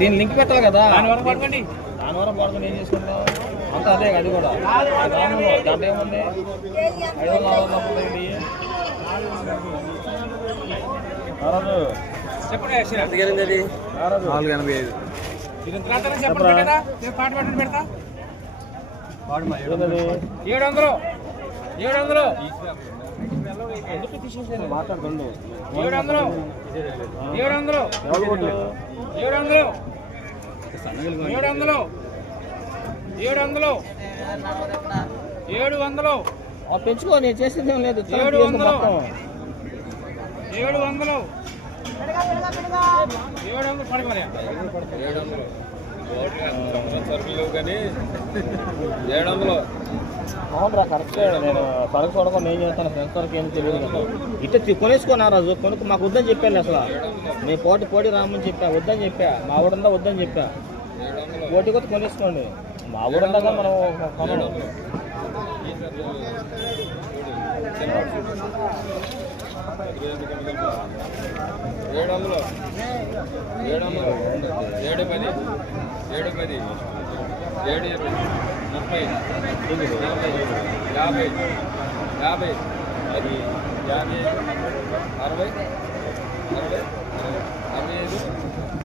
దీన్ని లింక్ పెట్టాలి కదా, దానివరకు పడుకోండి. ఏం చేసుకుంటాం అంతా అదే. అది కూడా దాంట్లో ఏముంది 500 చెప్పండి. 485. పాట పెట్టండి, పెడతా 700. ఎందుకు తీసేసాను మాట్లాడుతుండు. 700 పెంచుకో. నేను చేసేది ఏం లేదు. 700 పడమని 700 సరుకులు కానీ 700. అవునరా, కరెక్ట్. నేను సరుకు చూడకుండా ఏం చేస్తాను, ఫ్రెండ్స్ వరకు ఏం తెలియదు కదా. ఇట్లా కొనేసుకోనా రాజు, కొనుక్కు. మాకు వద్దని చెప్పాను అసలు. మేము పోటీ రామని చెప్పా, వద్దని చెప్పా. మా ఊడందా వద్దని చెప్పా. పోటీ కొత్త కొనేసుకోండి. మా ఊడందాగా మనం కొనడం. 700 710 710 7 30 40 50 అది 50 60 65